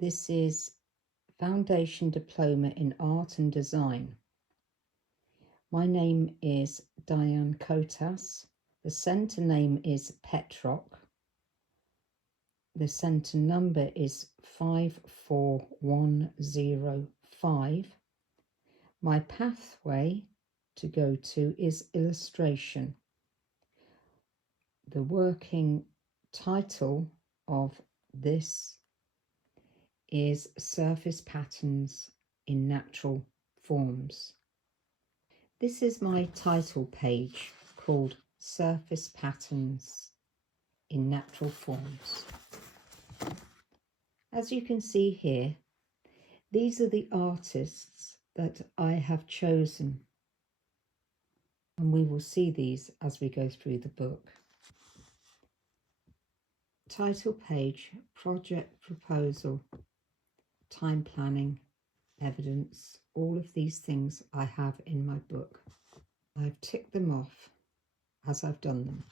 This is Foundation Diploma in Art and Design. My name is Diane Kotas. The centre name is Petroc. The centre number is 54105. My pathway to go to is illustration. The working title of this is Surface Patterns in Natural Forms. This is my title page called Surface Patterns in Natural Forms. As you can see here, these are the artists that I have chosen, and we will see these as we go through the book. Title page, project proposal, time planning, evidence, all of these things I have in my book. I've ticked them off as I've done them.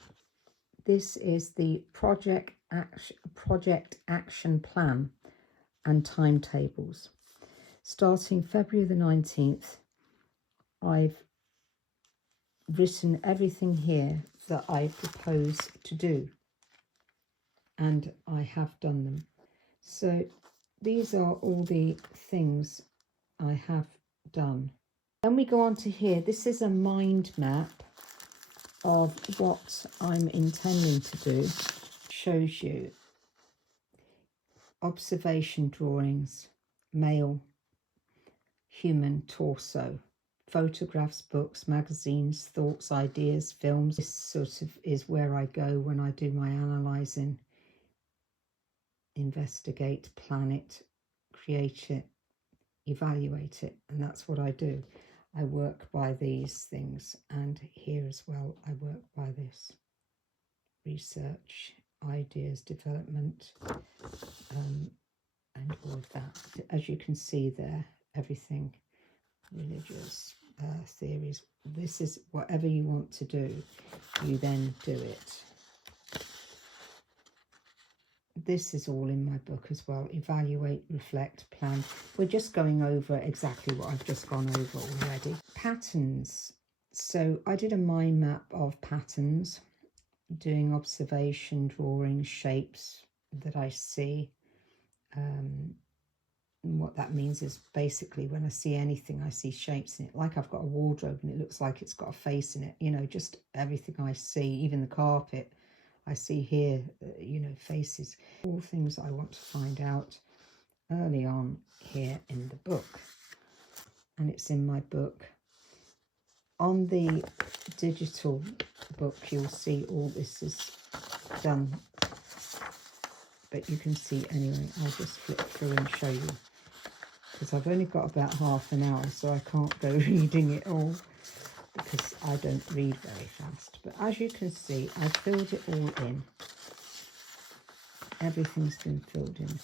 This is the project action plan and timetables. Starting February the 19th, I've written everything here that I propose to do, and I have done them. So these are all the things I have done. Then we go on to here. This is a mind map of what I'm intending to do. Shows you observation drawings, male, human torso, photographs, books, magazines, thoughts, ideas, films. This sort of is where I go when I do my analysing. Investigate, plan it, create it, evaluate it, and that's what I do. I work by these things, and here as well I work by this. Research, ideas, development, and all of that. As you can see there, everything, religious theories. This is whatever you want to do, you then do it. This is all in my book as well. Evaluate, reflect, plan. We're just going over exactly what I've just gone over already. Patterns. So I did a mind map of patterns, doing observation, drawing shapes that I see. And what that means is basically when I see anything, I see shapes in it. Like I've got a wardrobe and it looks like it's got a face in it. You know, just everything I see, even the carpet. I see here, you know, faces, all things I want to find out early on here in the book. And it's in my book. On the digital book, you'll see all this is done. But you can see anyway, I'll just flip through and show you. Because I've only got about half an hour, so I can't go reading it all, because I don't read very fast. But as you can see, I filled it all in. Everything's been filled in.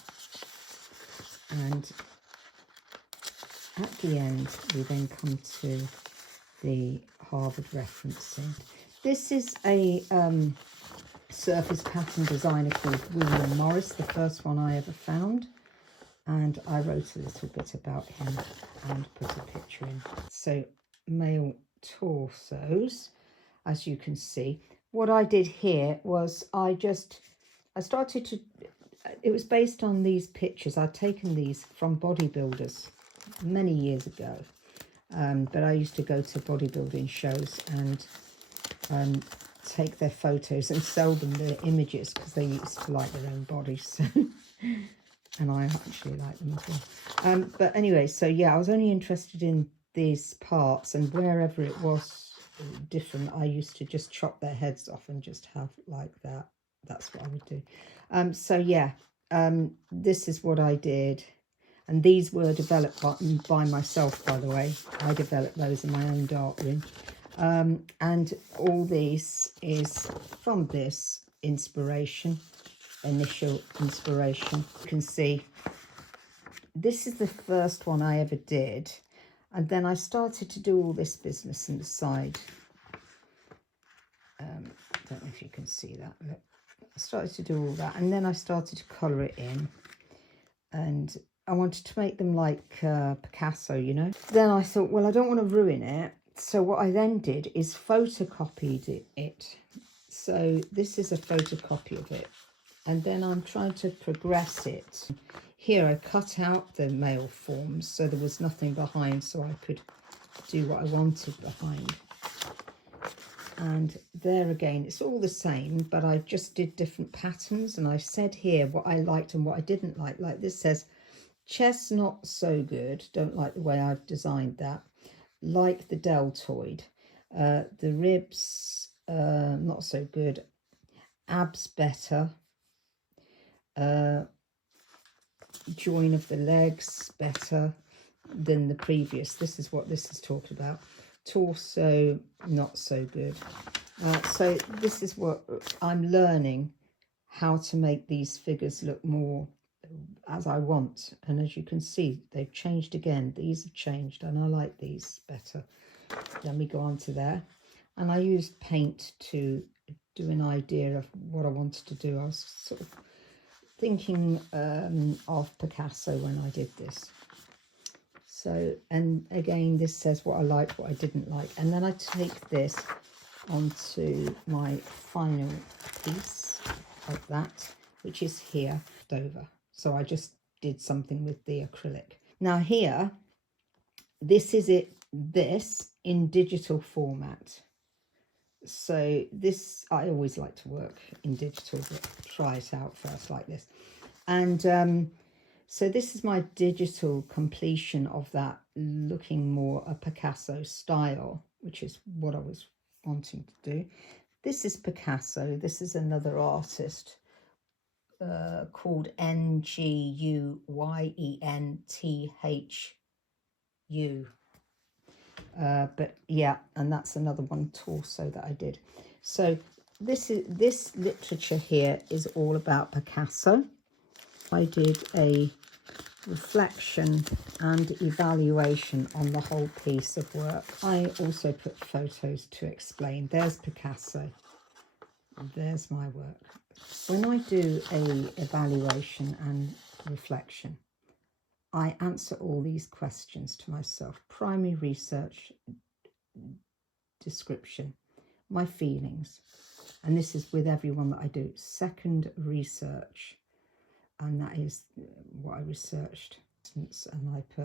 And at the end, we then come to the Harvard referencing. This is a surface pattern designer called William Morris, the first one I ever found. And I wrote a little bit about him and put a picture in. So male torsos, as you can see. What I did here was I started to, it was based on these pictures. I'd taken these from bodybuilders many years ago, but I used to go to bodybuilding shows and take their photos and sell them their images, because they used to like their own bodies. And I actually like them as well. But anyway, so yeah, I was only interested in these parts, and wherever it was different, I used to just chop their heads off and just have like that. That's what I would do. So yeah, this is what I did. And these were developed by myself, by the way. I developed those in my own darkroom. And all this is from this inspiration. Initial inspiration. You can see this is the first one I ever did, and then I started to do all this business on the side. I don't know if you can see that. Look, I started to do all that, and then I started to colour it in. and I wanted to make them like Picasso, you know. Then I thought, well, I don't want to ruin it. So what I then did is photocopied it. So this is a photocopy of it. And then I'm trying to progress it. Here I cut out the mail forms so there was nothing behind, so I could do what I wanted behind. And there again, it's all the same, but I just did different patterns, and I said here what I liked and what I didn't like. Like this says, chest not so good, don't like the way I've designed that. Like the deltoid. The ribs, not so good. Abs better. Join of the legs better than the previous. This is what this is talking about. Torso not so good. So this is what I'm learning, how to make these figures look more as I want. And as you can see, they've changed again. These have changed and I like these better. Then we go on to there, and I used paint to do an idea of what I wanted to do. I was sort of thinking of Picasso when I did this. So, and again, this says what I liked, what I didn't like. And then I take this onto my final piece of that, which is here, over. So I just did something with the acrylic. Now here, this is it, this in digital format. So this, I always like to work in digital, but try it out first like this. And so this is my digital completion of that, looking more a Picasso style, which is what I was wanting to do. This is Picasso. This is another artist called Nguyenthu. But yeah, and that's another one, torso, that I did. So this literature here is all about Picasso. I did a reflection and evaluation on the whole piece of work. I also put photos to explain. There's Picasso. There's my work. When I do a evaluation and reflection, I answer all these questions to myself. Primary research, description, my feelings. And this is with everyone that I do. Second, research. And that is what I researched. And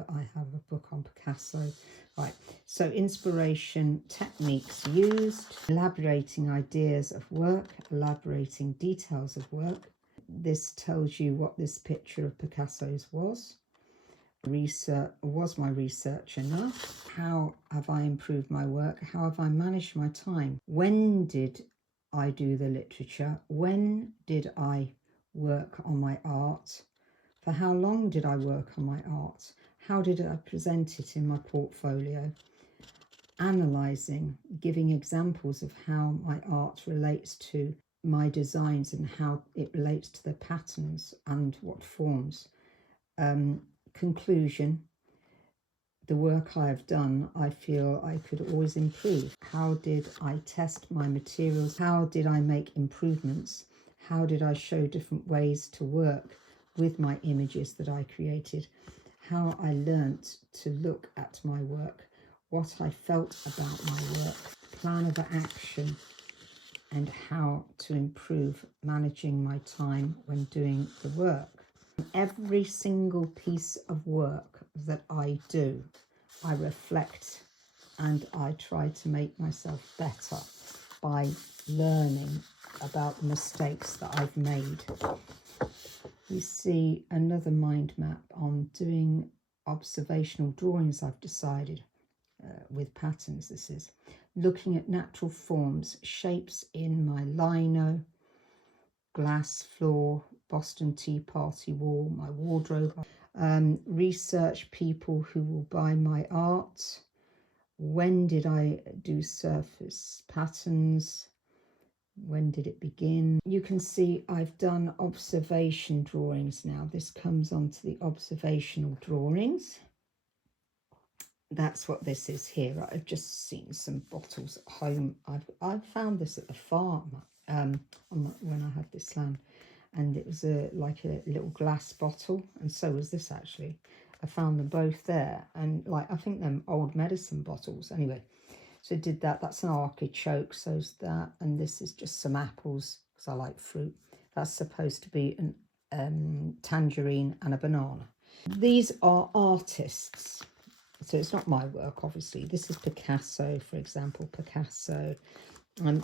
I have a book on Picasso. Right, so inspiration, techniques used, elaborating ideas of work, elaborating details of work. This tells you what this picture of Picasso's was. Research, was my research enough? How have I improved my work? How have I managed my time? When did I do the literature? When did I work on my art? For how long did I work on my art? How did I present it in my portfolio? Analysing, giving examples of how my art relates to my designs and how it relates to the patterns and what forms. Conclusion, the work I have done, I feel I could always improve. How did I test my materials? How did I make improvements? How did I show different ways to work with my images that I created? How I learnt to look at my work, what I felt about my work, plan of action, and how to improve managing my time when doing the work. Every single piece of work that I do, I reflect and I try to make myself better by learning about the mistakes that I've made. We see another mind map on doing observational drawings. I've decided with patterns. This is looking at natural forms, shapes in my lino, glass floor, Boston Tea Party wall, my wardrobe. Research people who will buy my art. When did I do surface patterns? When did it begin? You can see I've done observation drawings now. This comes onto the observational drawings. That's what this is here. I've just seen some bottles at home. I've found this at the farm when I had this land. and it was like a little glass bottle, and so was this actually. I found them both there, and like I think them old medicine bottles. Anyway, so did that. That's an artichoke, so's that, and this is just some apples because I like fruit. That's supposed to be an tangerine and a banana. These are artists, so it's not my work, obviously. This is Picasso, for example, Picasso.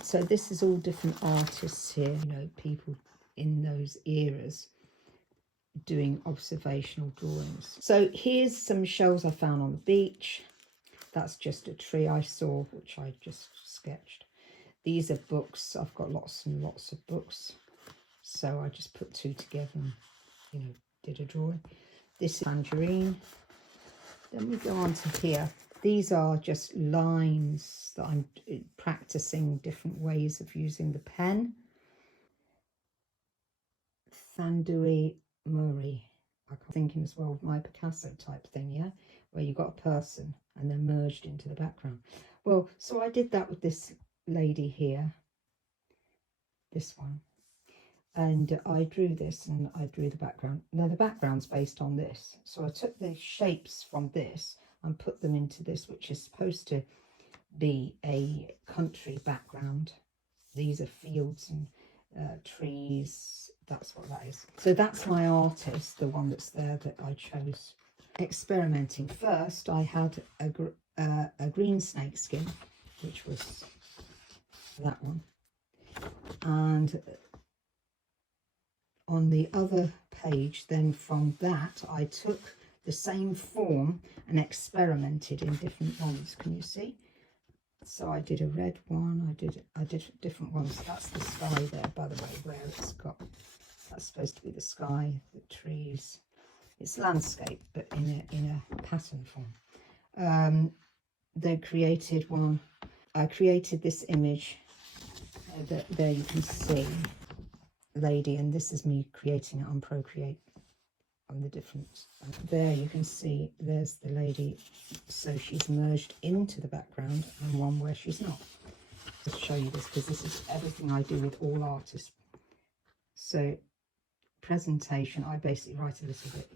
So this is all different artists here, you know, people in those eras doing observational drawings. So here's some shells I found on the beach. That's just a tree I saw, which I just sketched. These are books. I've got lots and lots of books. So I just put two together and, you know, did a drawing. This is tangerine. Then we go on to here. These are just lines that I'm practicing different ways of using the pen. Thandui Murray. I'm thinking as well of my Picasso type thing, yeah? Where you got a person and they're merged into the background. Well, so I did that with this lady here. This one. And I drew this and I drew the background. Now the background's based on this. So I took the shapes from this and put them into this, which is supposed to be a country background. These are fields and trees. That's what that is. So that's my artist, the one that's there that I chose. Experimenting. First, I had a green snake skin, which was that one. And on the other page, then from that, I took the same form and experimented in different ones. Can you see? So I did a red one. I did different ones. That's the sky there, by the way, where it's got. That's supposed to be the sky, the trees. It's landscape, but in a pattern form. They created one. I created this image. There you can see lady, and this is me creating it on Procreate on the different. There you can see there's the lady, so she's merged into the background, and one where she's not. I'll show you this because this is everything I do with all artists. So presentation, I basically write a little bit.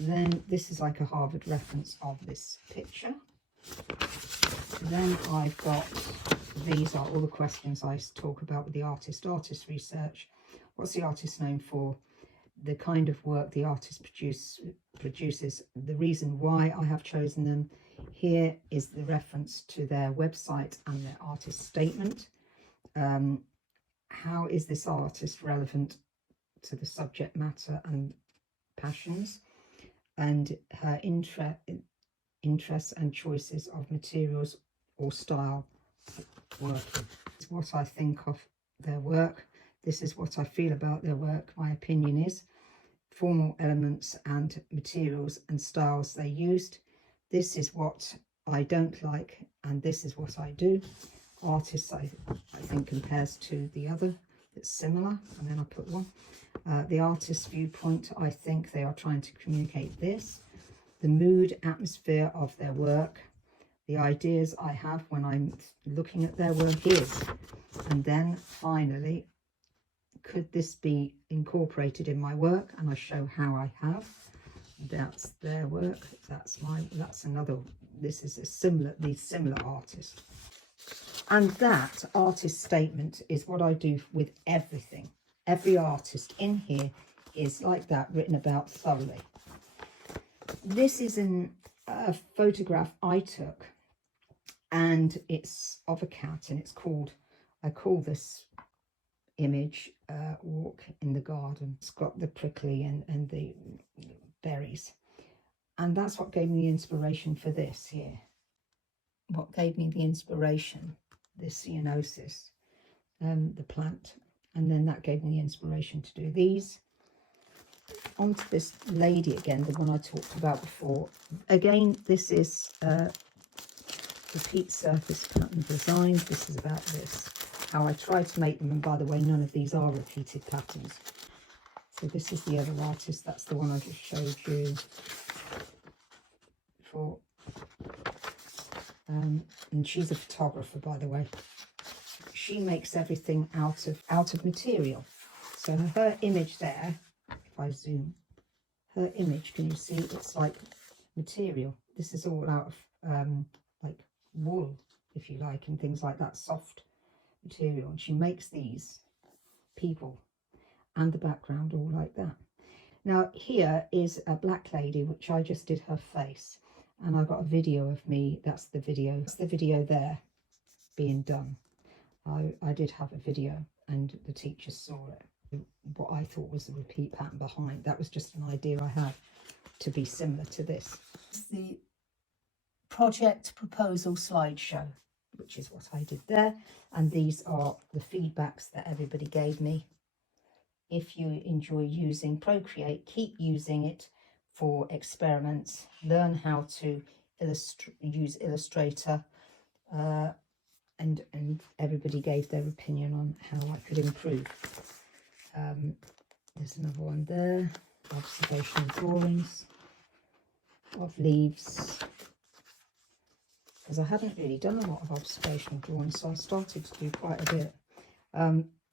Then this is like a Harvard reference of this picture. Then I've got, these are all the questions I talk about with the artist research. What's the artist known for? The kind of work the artist produces, the reason why I have chosen them. Here is the reference to their website and their artist statement. How is this artist relevant to the subject matter and passions, and her interests and choices of materials or style working. It's what I think of their work. This is what I feel about their work. My opinion is formal elements and materials and styles they used. This is what I don't like, and this is what I do. Artists, I think, compares to the other that's similar, and then I put one. The artist's viewpoint, I think they are trying to communicate this. The mood, atmosphere of their work. The ideas I have when I'm looking at their work is. And then finally, could this be incorporated in my work? And I show how I have. That's their work. That's mine. That's another. This is a similar, these similar artists. And that artist statement is what I do with everything. Every artist in here is like that, written about thoroughly. This is a photograph I took, and it's of a cat, and it's called, I call this image Walk in the Garden. It's got the prickly and the berries, and that's what gave me the inspiration for this here. What gave me the inspiration, this Ceanothus, the plant, and then that gave me the inspiration to do these. Onto this lady again, the one I talked about before. Again, this is repeat surface pattern design. This is about this, how I try to make them, and by the way, none of these are repeated patterns. So this is the other artist. That's the one I just showed you before. And she's a photographer, by the way. She makes everything out of material. So her image there, if I zoom, her image, can you see it's like material? This is all out of like wool, if you like, and things like that, soft material. And she makes these people and the background all like that. Now here is a black lady, which I just did her face, and I got a video of me. That's the video there being done. I did have a video and the teacher saw it. What I thought was the repeat pattern behind, that was just an idea I had to be similar to this. It's the project proposal slideshow, which is what I did there, and these are the feedbacks that everybody gave me. If you enjoy using Procreate, keep using it for experiments, learn how to use Illustrator, and everybody gave their opinion on how I could improve. There's another one there, observational drawings of leaves, because I hadn't really done a lot of observational drawings, so I started to do quite a bit.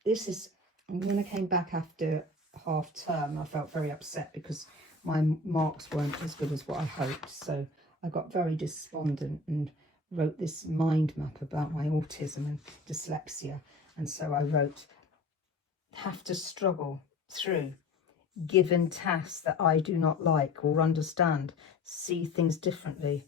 This is, when I came back after half term, I felt very upset because my marks weren't as good as what I hoped, so I got very despondent and wrote this mind map about my autism and dyslexia. And so I wrote, have to struggle through given tasks that I do not like or understand, see things differently,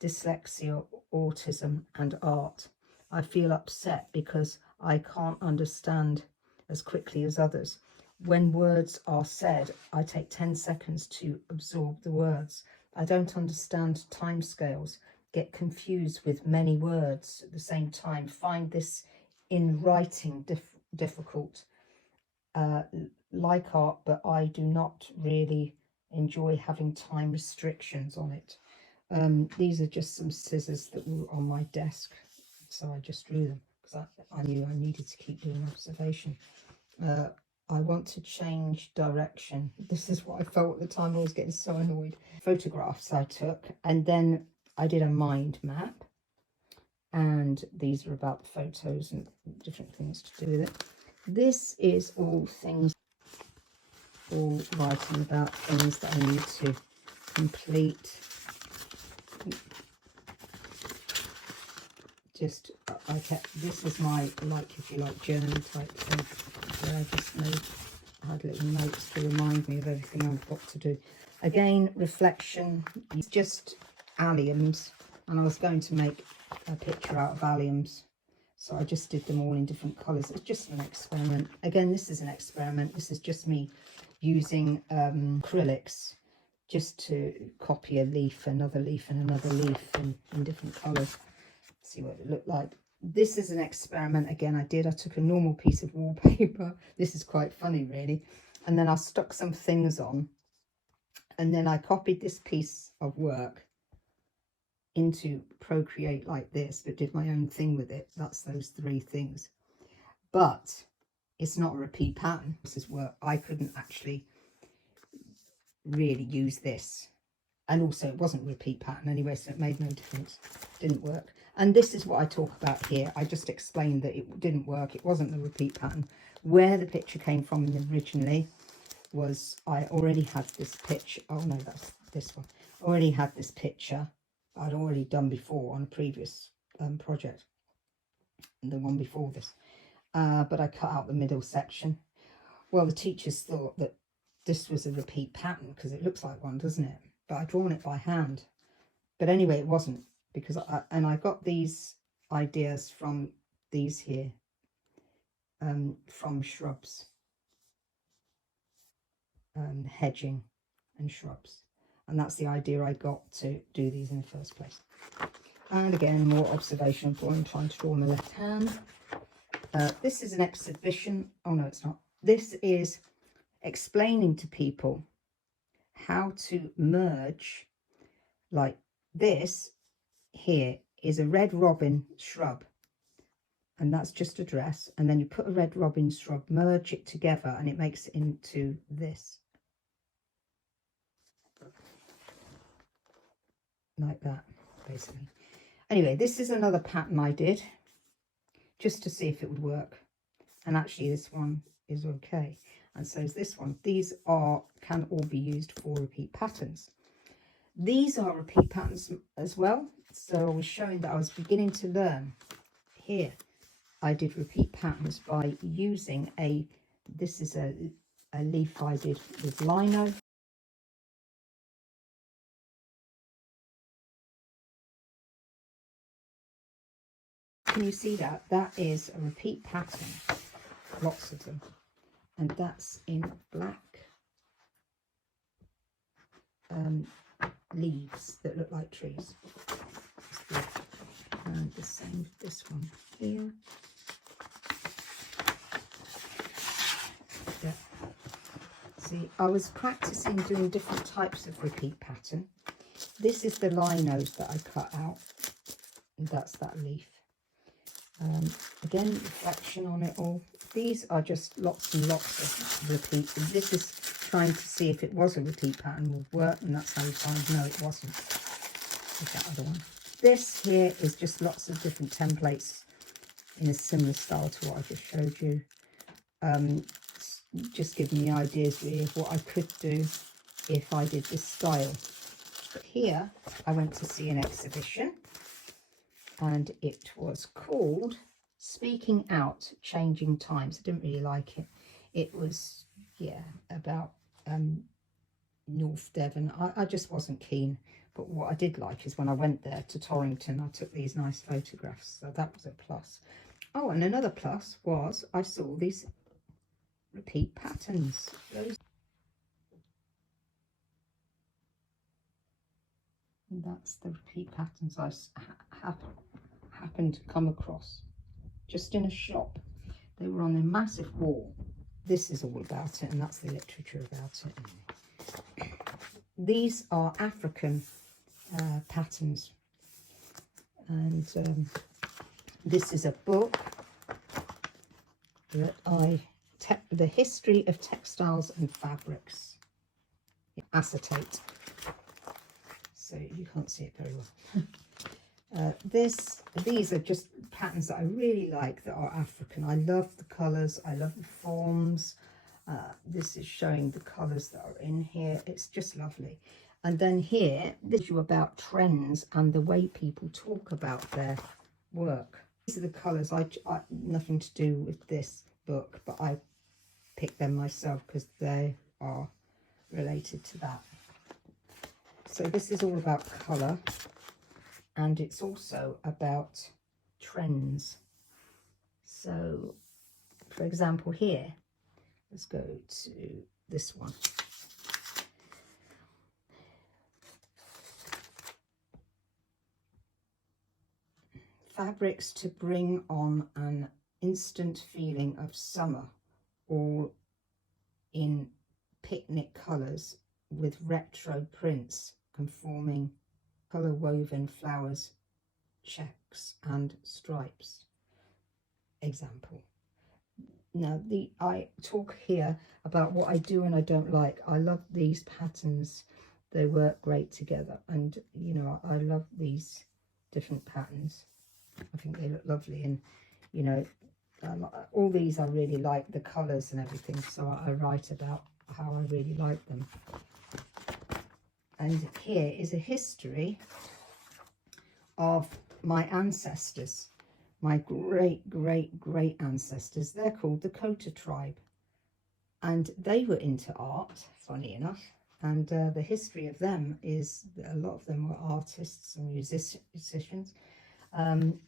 dyslexia, autism and art. I feel upset because I can't understand as quickly as others. When words are said, I take 10 seconds to absorb the words. I don't understand timescales, get confused with many words at the same time, find this in writing difficult. Like art, but I do not really enjoy having time restrictions on it. These are just some scissors that were on my desk, so I just drew them because I knew I needed to keep doing observation. I want to change direction. This is what I felt at the time. I was getting so annoyed. Photographs I took, and then I did a mind map, and these are about the photos and different things to do with it. This is all things, all writing about things that I need to complete. Just, I kept, this is my, like, if you like, journal type thing, where I just made, I had little notes to remind me of everything I've got to do. Again, reflection, it's just alliums, and I was going to make a picture out of alliums, so I just did them all in different colours. It's just an experiment. Again, this is an experiment. This is just me using acrylics just to copy a leaf, another leaf and another leaf in different colours. See what it looked like. This is an experiment again I did. I took a normal piece of wallpaper. This is quite funny really. And then I stuck some things on, and then I copied this piece of work into Procreate like this, but did my own thing with it. That's those three things. But it's not a repeat pattern. This is work. I couldn't actually really use this. And also it wasn't a repeat pattern anyway, so it made no difference. Didn't work. And this is what I talk about here. I just explained that it didn't work. It wasn't the repeat pattern. Where the picture came from originally was I already had this picture. Oh no, that's this one. I already had this picture I'd already done before on a previous project. The one before this. But I cut out the middle section. Well, the teachers thought that this was a repeat pattern because it looks like one, doesn't it? But I'd drawn it by hand. But anyway, it wasn't, because I got these ideas from these here, from shrubs, hedging and shrubs. And that's the idea I got to do these in the first place. And again, more observation for I'm trying to draw on the left hand. This is an exhibition. Oh no, it's not. This is explaining to people how to merge, like this here is a red robin shrub, and that's just a dress, and then you put a red robin shrub, merge it together, and it makes it into this, like that basically. Anyway, this is another pattern I did just to see if it would work, and actually this one is okay, and so is this one. These can all be used for repeat patterns. These are repeat patterns as well. So I was showing that I was beginning to learn. Here I did repeat patterns by using this is a leaf I did with lino. Can you see that? That is a repeat pattern, lots of them, and that's in black leaves that look like trees. And the same with this one here. Yeah. See, I was practicing doing different types of repeat pattern. This is the linos that I cut out, and that's that leaf. Again, reflection on it all. These are just lots and lots of repeats. And this is trying to see if it was a repeat pattern would work, and that's how we find no, it wasn't. With that other one. This here is just lots of different templates in a similar style to what I just showed you. Just giving me ideas really of what I could do if I did this style. But here I went to see an exhibition, and it was called Speaking Out, Changing Times. I didn't really like it. It was, yeah, about North Devon. I just wasn't keen. But what I did like is when I went there to Torrington, I took these nice photographs. So that was a plus. Oh, and another plus was I saw these repeat patterns. And that's the repeat patterns I happened to come across just in a shop. They were on a massive wall. This is all about it, and that's the literature about it. These are African patterns, and this is a book that the history of textiles and fabrics, acetate, so you can't see it very well. These are just patterns that I really like that are African. I love the colours, I love the forms. This is showing the colours that are in here. It's just lovely. And then here, this is about trends and the way people talk about their work. These are the colours. I nothing to do with this book, but I picked them myself because they are related to that. So this is all about colour, and it's also about trends. So, for example, here, let's go to this one. Fabrics to bring on an instant feeling of summer, all in picnic colours with retro prints conforming colour woven flowers, checks and stripes. Example. Now I talk here about what I do and I don't like. I love these patterns. They work great together, and you know, I love these different patterns. I think they look lovely, and you know, all these I really like the colours and everything, so I write about how I really like them. And here is a history of my ancestors, my great ancestors. They're called the Kota tribe, and they were into art, funny enough. And the history of them is that a lot of them were artists and musicians.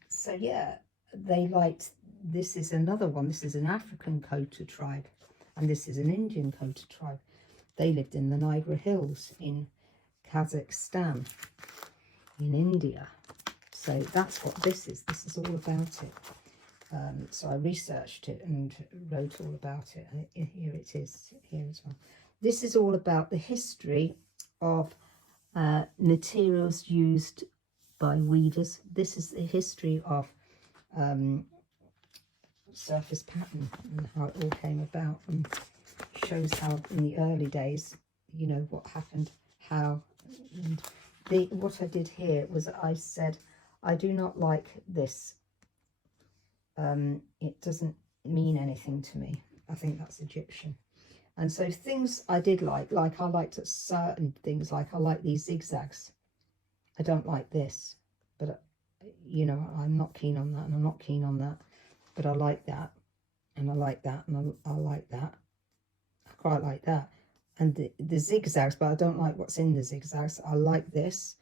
So yeah, they liked, this is another one. This is an African Kota tribe, and this is an Indian Kota tribe. They lived in the Niagara Hills in Kazakhstan, in India. So that's what this is. This is all about it. So I researched it and wrote all about it. And here it is, here as well. This is all about the history of materials used by weavers. This is the history of surface pattern and how it all came about, and shows how in the early days, you know, what happened, how. And what I did here was I said, I do not like this. It doesn't mean anything to me. I think that's Egyptian. And so things I did like I liked certain things, like I like these zigzags. I don't like this, but you know, I'm not keen on that, and I'm not keen on that, but I like that, and I like that, and I like that. I quite like that. And the zigzags, but I don't like what's in the zigzags. I like this.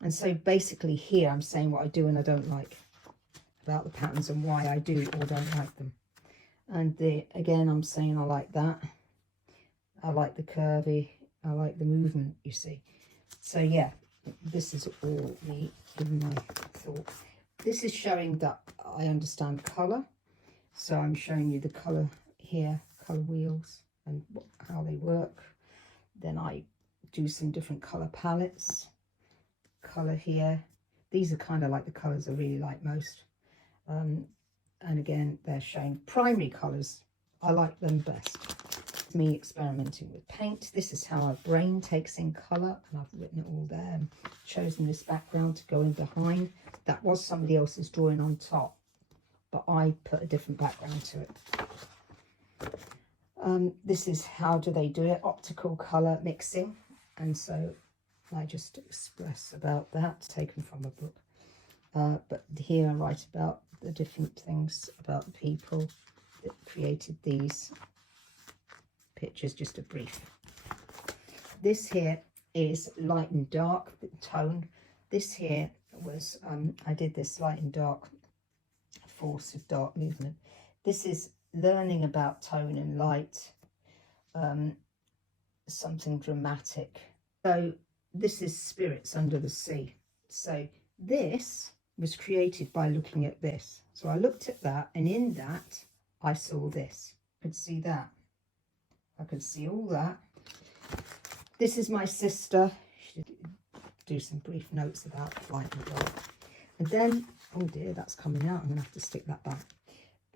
And so basically here I'm saying what I do and I don't like about the patterns, and why I do or don't like them. And again, I'm saying I like that. I like the curvy. I like the movement, you see. So yeah, this is all me giving my thought. This is showing that I understand colour. So I'm showing you the colour here, colour wheels, and how they work. Then I do some different colour palettes. Colour here. These are kind of like the colours I really like most. And again, they're showing primary colours. I like them best. It's me experimenting with paint. This is how our brain takes in colour, and I've written it all there and chosen this background to go in behind. That was somebody else's drawing on top, but I put a different background to it. This is how do they do it, optical colour mixing, and so I just express about that, taken from a book. But here I write about the different things about the people that created these pictures, just a brief. This here is light and dark tone. This here was, I did this light and dark, force of dark movement. This is learning about tone and light, something dramatic. So this is Spirits Under the Sea. So this was created by looking at this. So I looked at that, and in that I saw this. I could see that. I could see all that. This is my sister. She should do some brief notes about light and dark. And then, oh dear, that's coming out. I'm going to have to stick that back.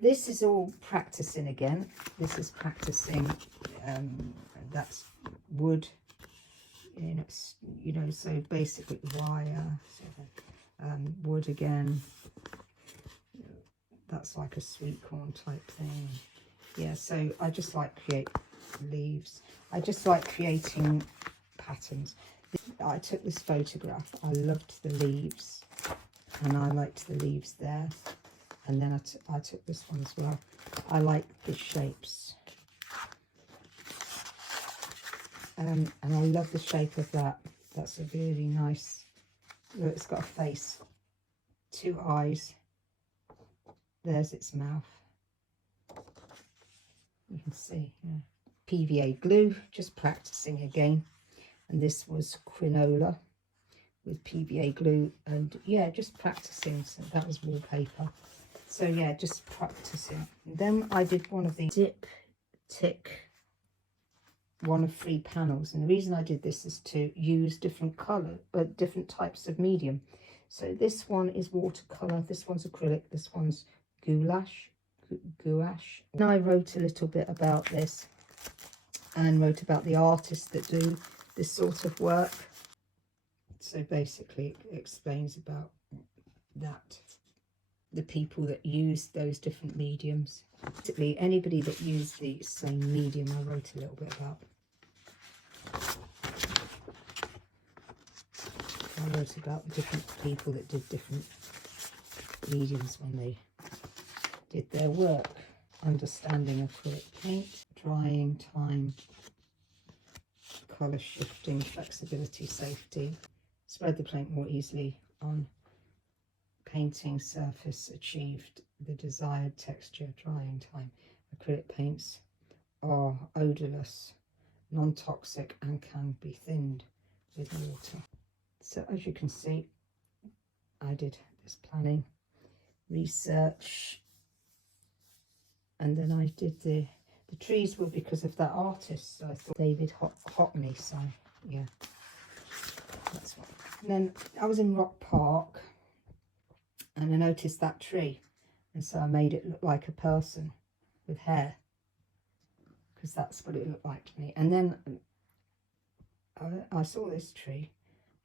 This is all practicing again. This is practicing. That's wood. You know, so basically wire, wood again. That's like a sweet corn type thing. Yeah, so I just like create leaves. I just like creating patterns. I took this photograph. I loved the leaves, and I liked the leaves there. And then I took this one as well. I like the shapes. And I love the shape of that. That's a really nice, look, it's got a face, 2 eyes. There's its mouth. You can see, yeah. PVA glue, just practicing again. And this was quinola with PVA glue, and yeah, just practicing. So that was wallpaper. So yeah, just practicing. And then I did one of the diptych, one of 3 panels, and the reason I did this is to use different colour, but different types of medium. So this one is watercolour, this one's acrylic, this one's gouache. And I wrote a little bit about this, and wrote about the artists that do this sort of work. So basically it explains about that, the people that use those different mediums. Basically anybody that used the same medium, I wrote a little bit about. I wrote about the different people that did different mediums when they did their work. Understanding acrylic paint, drying time, colour shifting, flexibility, safety, spread the paint more easily on painting surface, achieved the desired texture, drying time. Acrylic paints are odourless, non-toxic, and can be thinned with water. So as you can see, I did this planning, research, and then I did the trees were because of that artist. So I thought David Hockney, so yeah, that's what. And then I was in Rock Park, and I noticed that tree, and so I made it look like a person with hair, because that's what it looked like to me. And then I saw this tree,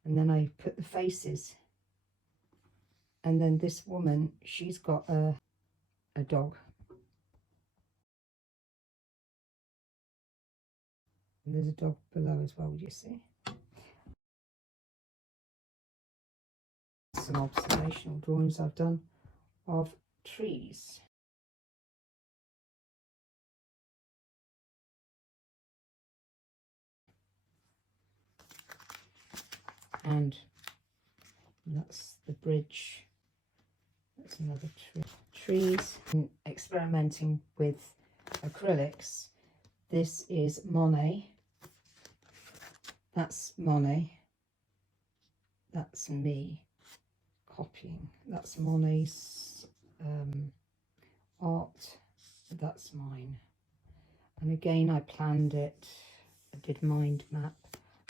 and then I put the faces, and then this woman, she's got a dog. And there's a dog below as well, you see. Some observational drawings I've done of trees. And that's the bridge. That's another tree. Trees. And experimenting with acrylics. This is Monet. That's Monet. That's me copying. That's Monet's art. That's mine. And again, I planned it. I did mind map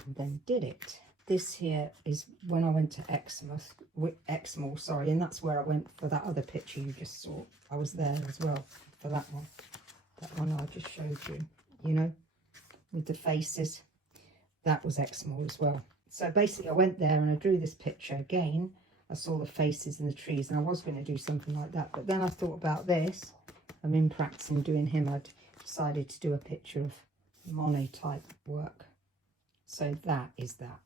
and then did it. This here is when I went to Exmoor, sorry, and that's where I went for that other picture you just saw. I was there as well for that one. That one I just showed you, you know, with the faces. That was Exmoor as well. So basically I went there and I drew this picture again. I saw the faces and the trees, and I was going to do something like that. But then I thought about this. I'm in practicing doing him. I'd decided to do a picture of Monet type work. So that is that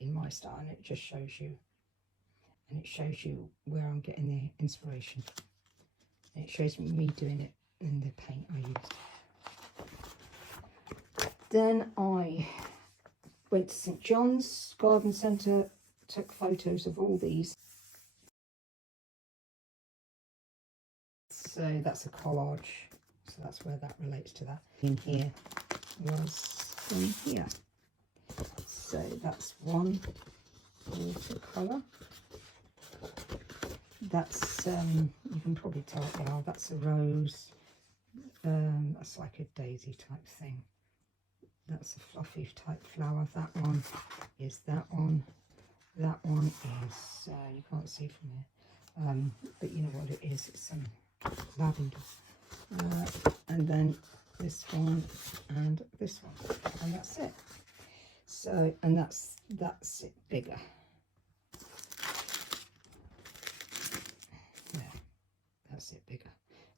in my style, and it just shows you, and it shows you where I'm getting the inspiration. And it shows me doing it in the paint I used. Then I went to St John's Garden Centre, took photos of all these. So that's a collage, so that's where that relates to that. In here was from here. So that's one watercolour. That's, you can probably tell it well, that's a rose. That's like a daisy type thing. That's a fluffy type flower. That one is that one. That one is, you can't see from here, but you know what it is, it's some lavender. And then this one and this one, and that's it. So, and that's it bigger. Yeah, that's it bigger.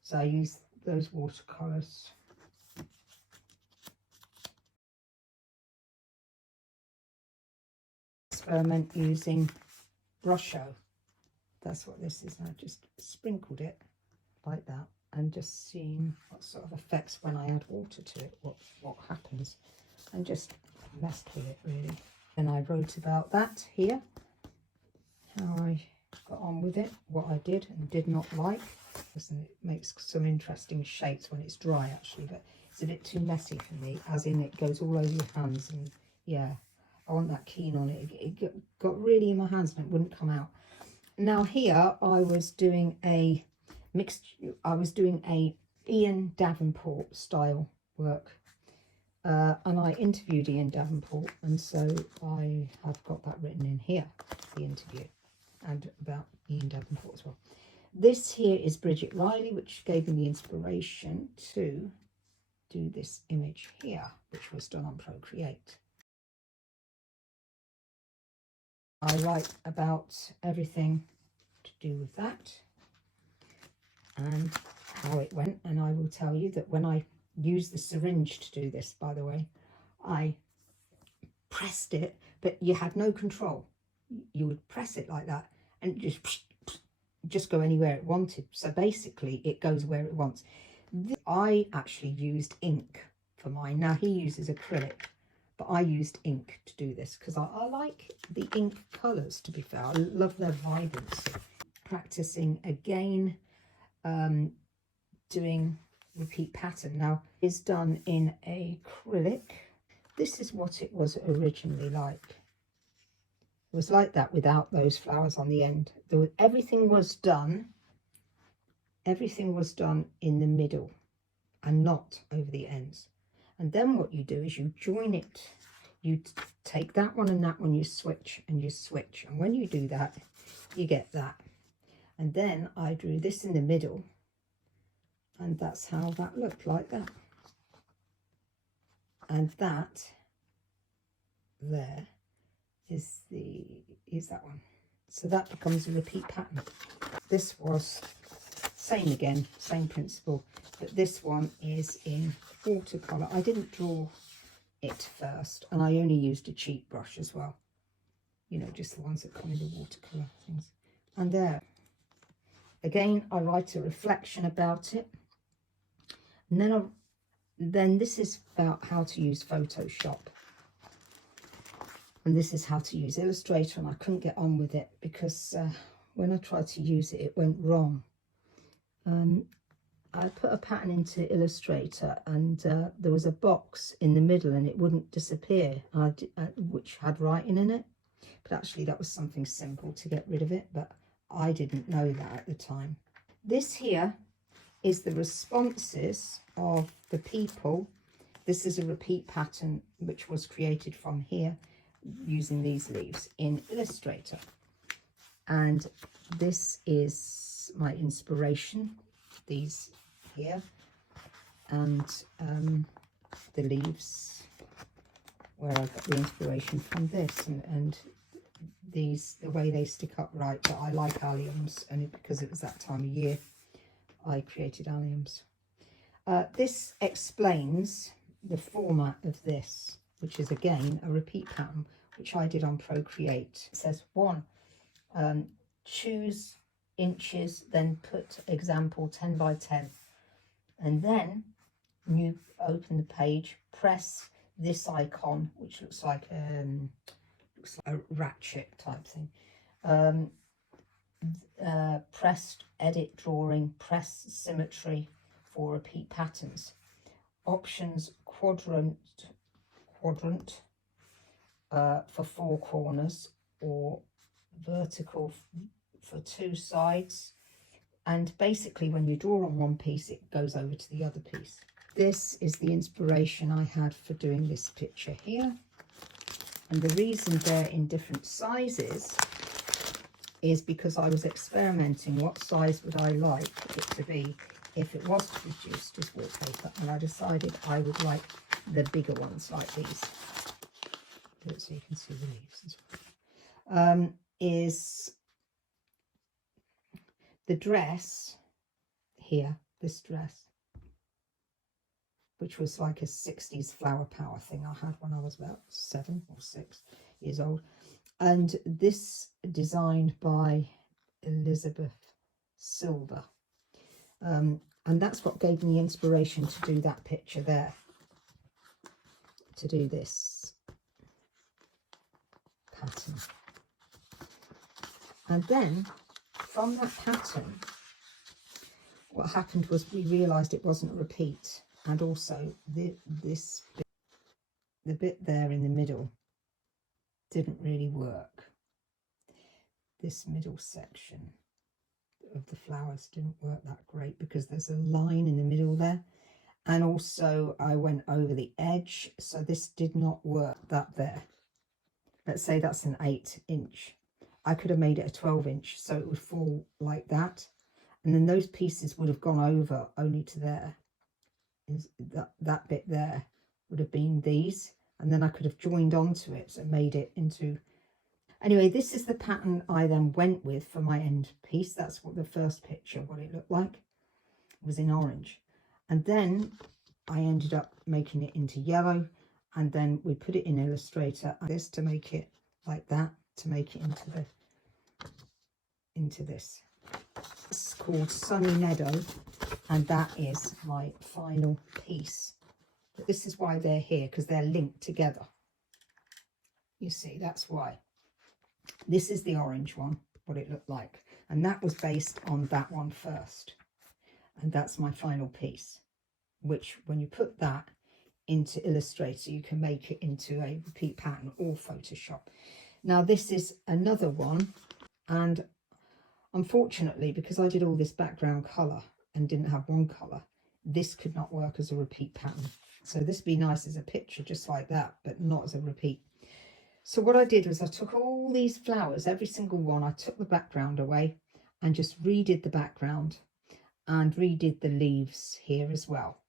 So I use those watercolours. Experiment using Brusho. That's what this is. I just sprinkled it like that and just seeing what sort of effects when I add water to it, what happens, and just messed with it really. And I wrote about that here, how I got on with it, what I did and did not like. Listen, it makes some interesting shapes when it's dry actually, but it's a bit too messy for me, as in it goes all over your hands, and yeah, I wasn't that keen on it. It got really in my hands and it wouldn't come out. Now here I was doing a Ian Davenport style work, and I interviewed Ian Davenport, and so I have got that written in here, the interview, and about Ian Davenport as well. This here is Bridget Riley, which gave me the inspiration to do this image here, which was done on Procreate. I write about everything to do with that and how it went, and I will tell you that when I used the syringe to do this, by the way, I pressed it, but you had no control. You would press it like that and just go anywhere it wanted. So basically it goes where it wants. I actually used ink for mine. Now he uses acrylic, but I used ink to do this because I like the ink colours, to be fair. I love their vibrancy. Practicing again, doing repeat pattern. Now it's done in acrylic. This is what it was originally like. It was like that without those flowers on the end. Everything was done in the middle and not over the ends. And then what you do is you join it. You take that one and that one, you switch and you switch. And when you do that, you get that. And then I drew this in the middle, and that's how that looked, like that. And that there is that one. So that becomes a repeat pattern. This was same again, same principle, but this one is in watercolor. I didn't draw it first, and I only used a cheap brush as well, you know, just the ones that come in the watercolour things. And there, again, I write a reflection about it, and then this is about how to use Photoshop, and this is how to use Illustrator, and I couldn't get on with it because when I tried to use it, it went wrong. I put a pattern into Illustrator, and there was a box in the middle and it wouldn't disappear, which had writing in it, but actually that was something simple to get rid of it, but I didn't know that at the time. This here is the responses of the people. This is a repeat pattern which was created from here using these leaves in Illustrator, and this is my inspiration, these here, and the leaves where I got the inspiration from this, and these, the way they stick up right. But I like alliums, and because it was that time of year I created alliums. This explains the format of this, which is again a repeat pattern which I did on Procreate. It says 1, choose inches, then put example 10 by 10, and then you open the page, press this icon which looks like a ratchet type thing, press edit drawing, press symmetry for repeat patterns, options quadrant for 4 corners, or vertical for 2 sides, and basically when you draw on one piece it goes over to the other piece. This is the inspiration I had for doing this picture here, and the reason they're in different sizes is because I was experimenting what size would I like it to be if it was produced as wallpaper, and I decided I would like the bigger ones like these. Do it so you can see the leaves as well. Is the dress here, this dress, which was like a 60s flower power thing I had when I was about 7 or 6 years old, and this designed by Elizabeth Silver, and that's what gave me inspiration to do that picture there, to do this pattern. And then from that pattern, what happened was we realized it wasn't a repeat, and also the bit there in the middle didn't really work. This middle section of the flowers didn't work that great because there's a line in the middle there, and also I went over the edge, so this did not work. That there, let's say that's an 8-inch, I could have made it a 12-inch so it would fall like that, and then those pieces would have gone over only to there. That bit there would have been these, and then I could have joined onto it, so it made it into. Anyway, this is the pattern I then went with for my end piece. That's what the first picture, what it looked like, it was in orange, and then I ended up making it into yellow, and then we put it in Illustrator, this to make it like that, to make it into this. It's called Sunny Meadow, and that is my final piece. But this is why they're here, because they're linked together. You see, that's why. This is the orange one, what it looked like, and that was based on that one first, and that's my final piece, which when you put that into Illustrator you can make it into a repeat pattern or Photoshop. Now this is another one, and unfortunately because I did all this background colour and didn't have one colour, this could not work as a repeat pattern. So this would be nice as a picture just like that, but not as a repeat. So what I did was I took all these flowers, every single one, I took the background away and just redid the background and redid the leaves here as well.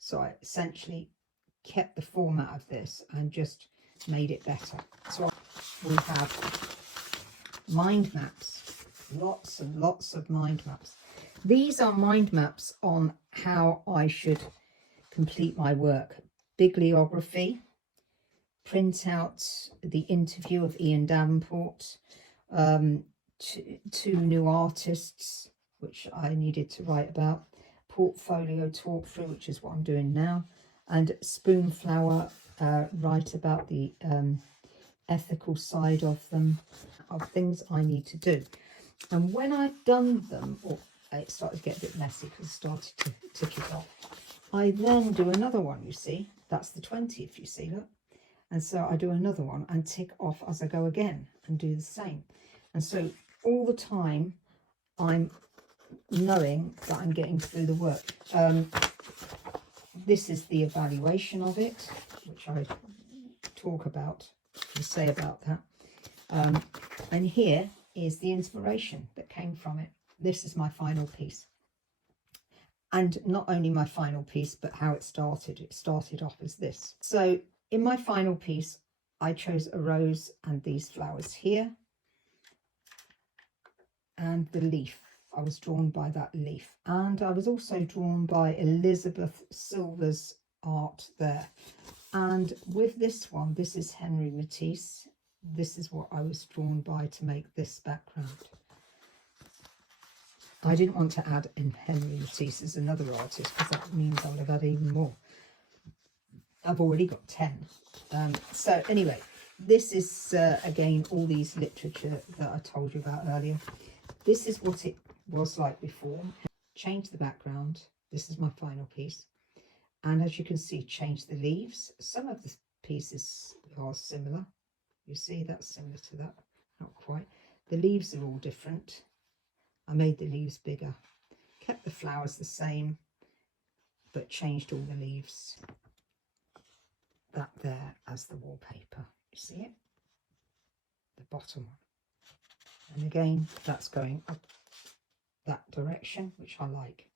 So I essentially kept the format of this and just made it better. So we have mind maps, lots and lots of mind maps. These are mind maps on how I should complete my work. Bibliography, print out the interview of Ian Davenport, two new artists, which I needed to write about, portfolio talk through, which is what I'm doing now, and Spoonflower, write about the ethical side of them, of things I need to do. And when I've done them, it started to get a bit messy because I started to tick it off. I then do another one, you see, that's the 20th, you see, look. And so I do another one and tick off as I go again and do the same. And so all the time I'm knowing that I'm getting through the work. This is the evaluation of it, which I talk about and say about that. And here is the inspiration that came from it. This is my final piece. And not only my final piece, but how it started. It started off as this. So in my final piece, I chose a rose and these flowers here. And the leaf. I was drawn by that leaf. And I was also drawn by Elizabeth Silver's art there. And with this one, this is Henry Matisse. This is what I was drawn by to make this background. I didn't want to add in Henry Matisse as another artist because that means I would have had even more. I've already got 10. So anyway, this is again all these literature that I told you about earlier. This is what it was like before. Change the background. This is my final piece. And as you can see, change the leaves. Some of the pieces are similar. You see, that's similar to that. Not quite. The leaves are all different. I made the leaves bigger. Kept the flowers the same, but changed all the leaves. That there as the wallpaper. You see it? The bottom one. And again, that's going up that direction, which I like.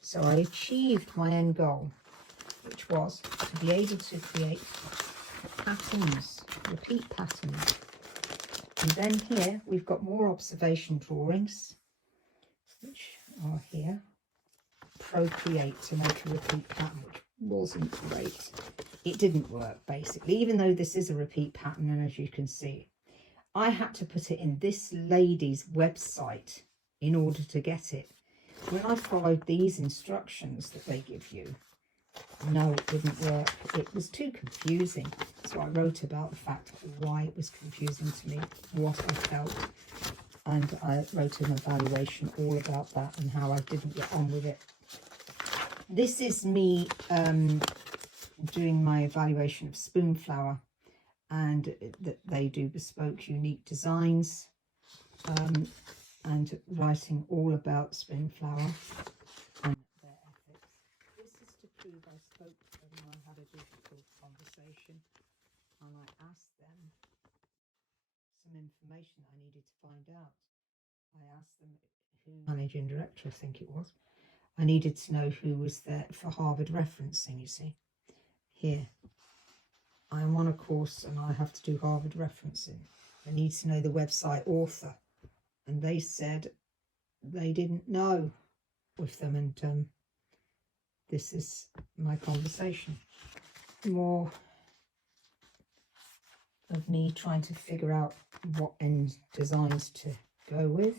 So I achieved my end goal, which was to be able to create patterns, repeat patterns. And then here we've got more observation drawings, which are here. Procreate to make a repeat pattern, which wasn't great. It didn't work, basically, even though this is a repeat pattern, and as you can see, I had to put it in this lady's website in order to get it. When I followed these instructions that they give you, no, it didn't work. It was too confusing. So I wrote about the fact why it was confusing to me, what I felt, and I wrote an evaluation all about that and how I didn't get on with it. This is me doing my evaluation of Spoonflower, and that they do bespoke, unique designs, and writing all about Spoonflower and their ethics. This is to prove I spoke to them and I had a difficult conversation, and I asked them some information I needed to find out. I asked them who, managing director I think it was, I needed to know who was there for Harvard referencing, you see. Here, I'm on a course and I have to do Harvard referencing. I need to know the website author. And they said they didn't know with them. And this is my conversation. More of me trying to figure out what end designs to go with.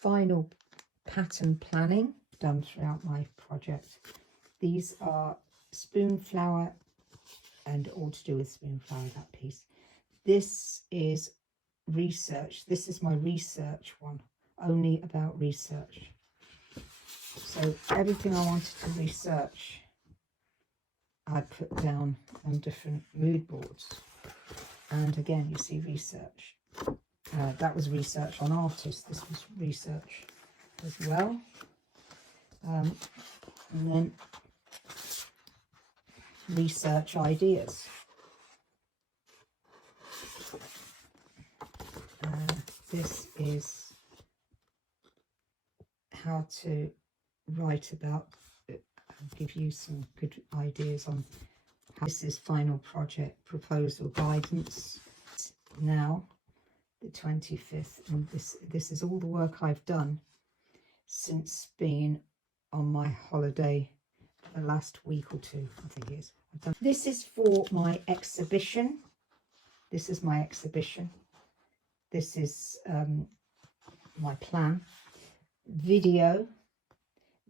Final pattern planning done throughout my project. These are Spoonflower and all to do with Spoonflower, that piece. This is research. This is my research one, only about research. So everything I wanted to research, I put down on different mood boards. And again, you see research. That was research on artists. This was research as well. And then research ideas. This is how to write about, give you some good ideas on how. This is final project proposal guidance. Now the 25th, and this is all the work I've done since being on my holiday the last week or two, I think it is. This is for my exhibition. This is my exhibition. This is my plan. Video.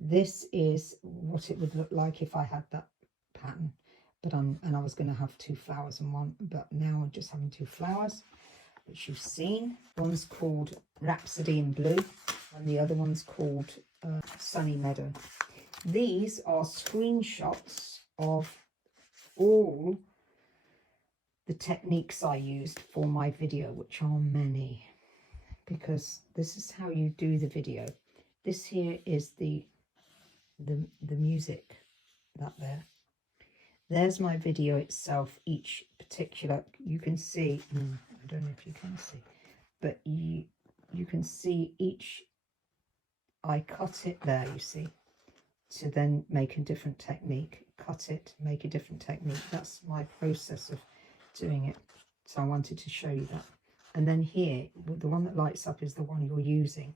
This is what it would look like if I had that pattern. But I was going to have 2 flowers and one, but now I'm just having 2 flowers, which you've seen. One's called Rhapsody in Blue, and the other one's called Sunny Meadow. These are screenshots of all the techniques I used for my video, which are many, because this is how you do the video. This here is the music, that there. There's my video itself. Each particular, you can see, I don't know if you can see, but you can see each, I cut it there, you see, to then make a different technique. Cut it, make a different technique. That's my process of doing it. So I wanted to show you that. And then here, the one that lights up is the one you're using,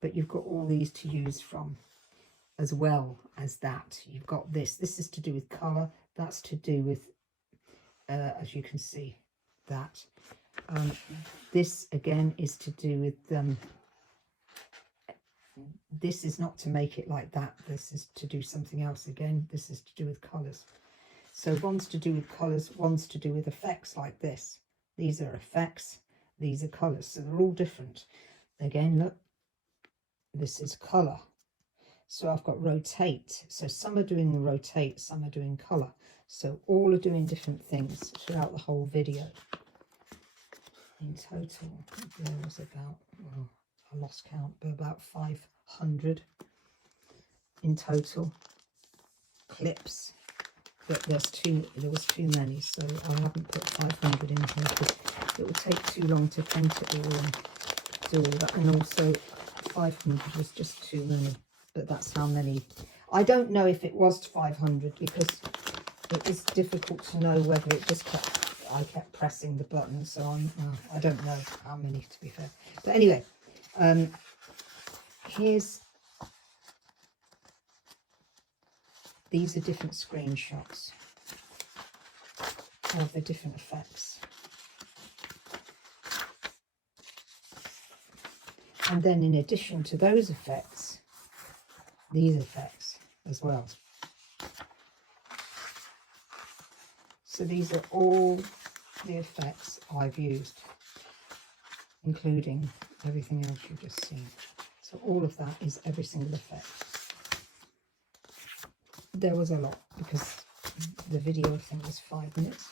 but you've got all these to use from as well as that. You've got this is to do with colour, that's to do with as you can see, that this again is to do with this is not to make it like that, this is to do something else. Again, this is to do with colours. So one's to do with colours, one's to do with effects like this. These are effects, these are colours, so they're all different. Again, look, this is colour. So I've got rotate. So some are doing the rotate, some are doing colour. So all are doing different things throughout the whole video. In total, there was about, well, I lost count, but about 500 in total clips. But there was too many, so I haven't put 500 in here because it would take too long to print it all and do all that. And also 500 was just too many. But that's how many. I don't know if it was 500 because it is difficult to know whether it just I kept pressing the button, so I don't know how many, to be fair. But anyway, these are different screenshots of the different effects. And then in addition to those effects, these effects as well. So these are all the effects I've used, including everything else you've just seen. So all of that is every single effect. There was a lot because the video I think was 5 minutes.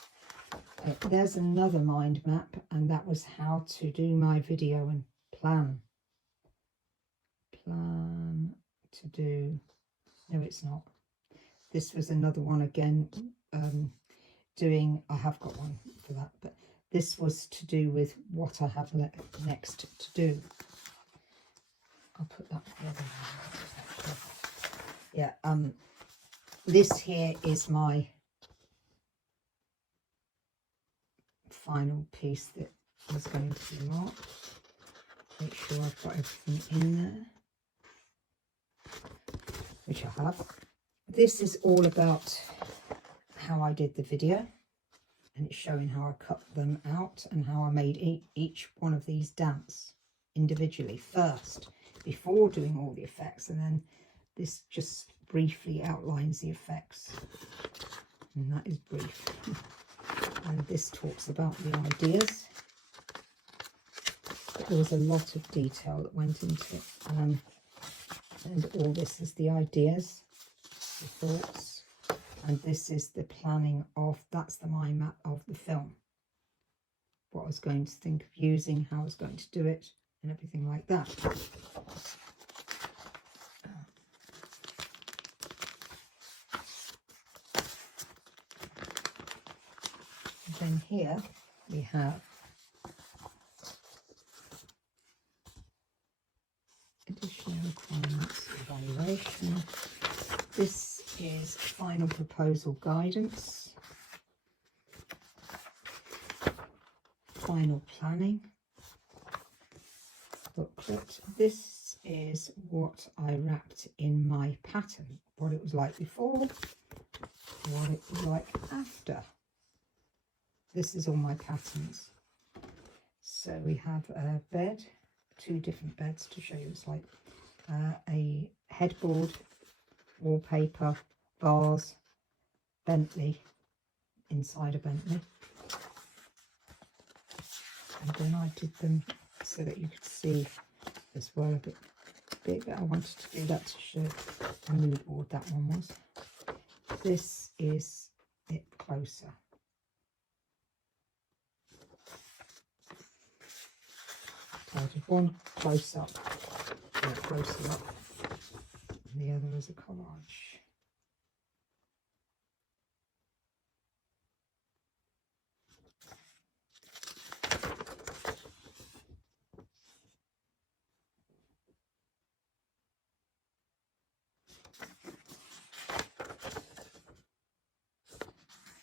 There's another mind map, and that was how to do my video and plan to do. No, it's not. This was another one again, I have got one for that, but this was to do with what I have next to do. I'll put that together. Yeah, this here is my final piece that was going to be marked. Make sure I've got everything in there, which I have. This is all about how I did the video, and it's showing how I cut them out and how I made each one of these dance individually first before doing all the effects, and then this just briefly outlines the effects, and that is brief. And this talks about the ideas, but there was a lot of detail that went into it, and all this is the ideas, the thoughts, and this is the planning of, that's the mind map of the film, what I was going to think of using, how I was going to do it, and everything like that. And then here we have additional requirements, evaluation. This is final proposal guidance, final planning booklet. This is what I wrapped in my pattern, what it was like before what it was like after. This is all my patterns. So we have a bed, 2 different beds to show you. It's like a headboard, wallpaper, vase, Bentley, inside a Bentley. And then I did them so that you could see as well a bit bigger. I wanted to do that to show a mood board, that one was. This is it closer. So I did one close up, or closer up, and the other is a collage.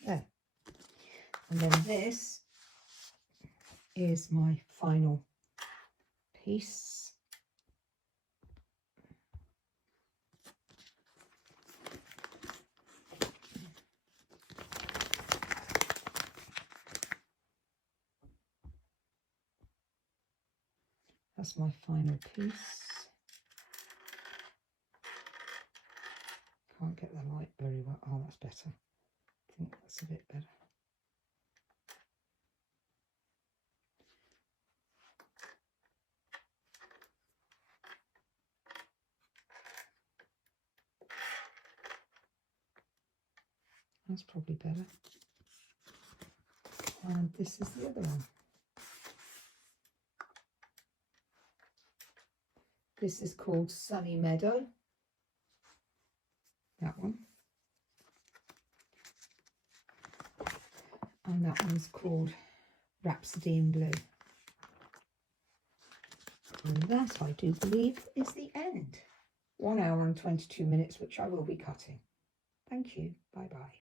There. And then this is my final piece. That's my final piece. Can't get the light very well. Oh, that's better. I think that's a bit better. That's probably better. And this is the other one. This is called Sunny Meadow. That one. And that one's called Rhapsody in Blue. And that, I do believe, is the end. 1 hour and 22 minutes, which I will be cutting. Thank you. Bye-bye.